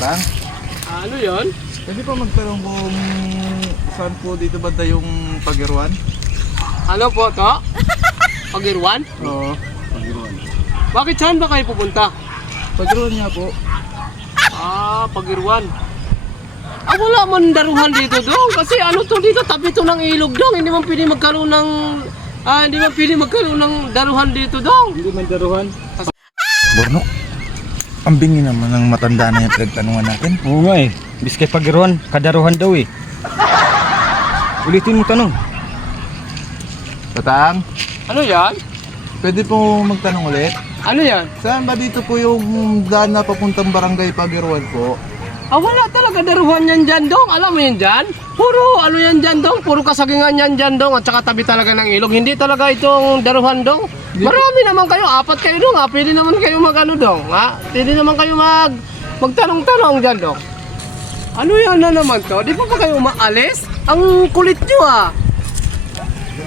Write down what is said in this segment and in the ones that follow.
Tatang? Ano yon? Pwede pa magtanong kung saan po dito banda yung Pagiruan? Ano po to? Pagirwan? Oo, Pagiruan. Bakit saan ba kayo pupunta? Pagiruan nga po. Pagirwan. Wala man daruhan dito dong. Kasi ano to dito, tabi to ng ilog dong. Hindi man pwede magkaroon ng daruhan dito dong. Hindi man daruhan. Bornok, ang bingi naman ng matanda na yung pinagtanungan natin. Oo nga eh. Biskay Pagiruan, kadaruhan daw eh. Ulitin mo tanong. Tatang, Ano yan? pwede po magtanong ulit? Ano yan? Saan ba dito po yung daan na papuntang barangay Pagiruan po? Wala talaga daruhan yan dyan dong. Alam mo yan dyan? Puro ano yan dyan dong. Puro kasagingan yan dyan dong. At saka tabi talaga ng ilog. Hindi talaga itong daruhan dong. Marami naman kayo. 4 kayo dong ha. Pwede naman kayo mag-ano dong ha. Pwede naman kayo magtanong-tanong dyan dong. Ano yan na naman to? Di pa kayo umaalis? Ang kulit nyo ha.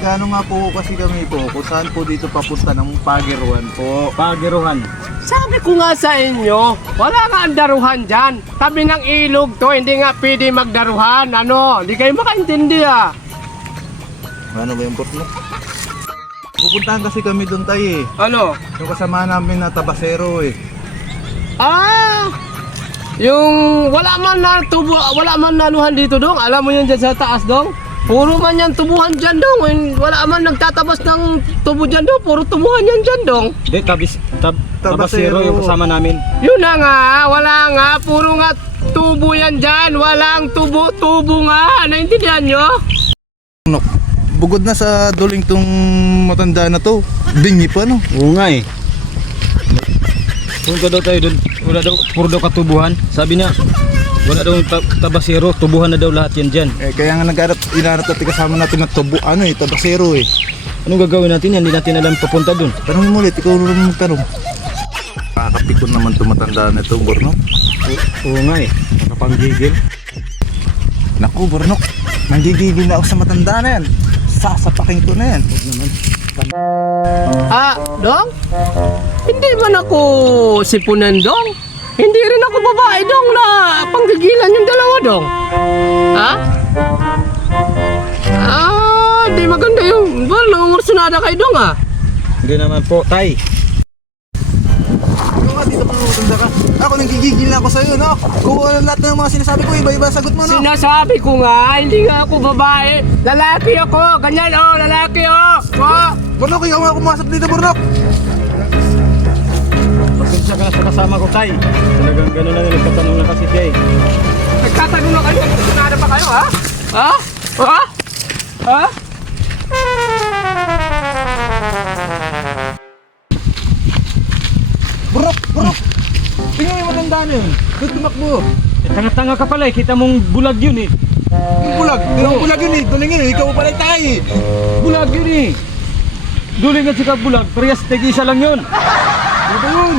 Gano nga po kasi kami po kung saan po dito papunta ng Pagiruan po. Pagiruan. Sabi ko nga sa inyo, wala nga ang daruhan dyan. Tabi ng ilog to, hindi nga pwede magdaruhan. Ano, hindi kayo makaintindi ah. Ano ba yung Bornok? Pupuntahan kasi kami doon tayo eh. Ano? Yung kasama namin na tabasero eh. Yung wala man na tubo, wala man na anuhan dito dong. Alam mo yun dyan sa taas dong? Puro man yan tubuhan dyan dong. Wala man nagtatabas ng tubo dyan dong. Puro tubuhan yan dyan dong. Hindi, tabasero yung kasama namin. Yun na nga, wala nga. Puro nga tubo yan dyan. Walang tubo nga. Naintindihan nyo? Bornok, bugod na sa duling tong matanda na to. Bingi pa no? Oo nga eh. Punta daw tayo doon. Wala daw, puro daw katubuhan. Sabi niya, wala daw tabasero, tubuhan na daw lahat yan dyan. Kaya nga inaarap natin kasama natin na tabasero eh. Anong gagawin natin yan? Hindi natin alam papunta doon. Tanongin mo ulit, ikaw naman magtanong. Kakapikon naman tumatanda na ito, Bornok. Oo nga eh. Nakapanggigil. Naku, Bornok, nanggigigil na ako sa matanda na yan. Sasapakin ko na yan. Dong? Hindi man ako sipunan dong. Hindi rin ako babae dong na panggigilan yung dalawa dong. Di maganda yung nungursunada kayo dong Hindi naman po, tay. Ano nga, dito pa matanda ka? Ako nanggigigil na ako sa'yo, no? Kung lahat ng mga sinasabi ko, iba-iba sagot mo, no? Sinasabi ko nga, hindi nga ako babae. Lalaki ako, ganyan lalaki Bornok, ikaw nga pumasok dito, Bornok! Pasensya ka na sa kasama ko, tay. Talagang gano'n lang yung nagtatanong na kasi siya eh. Nagtatanong na kayo, nungursunada pa kayo Bornok! Tingnan yung matanda na yun. Doon tumakbo. Tanga-tanga ka pala eh. Kita mong bulag yun eh. Yung bulag. Yung bulag yun eh. Tulingin eh. Ikaw pala tayo eh. Bulag yun eh. Duling at sika bulag. Parehas tegi isa lang yun. Ano ba yun?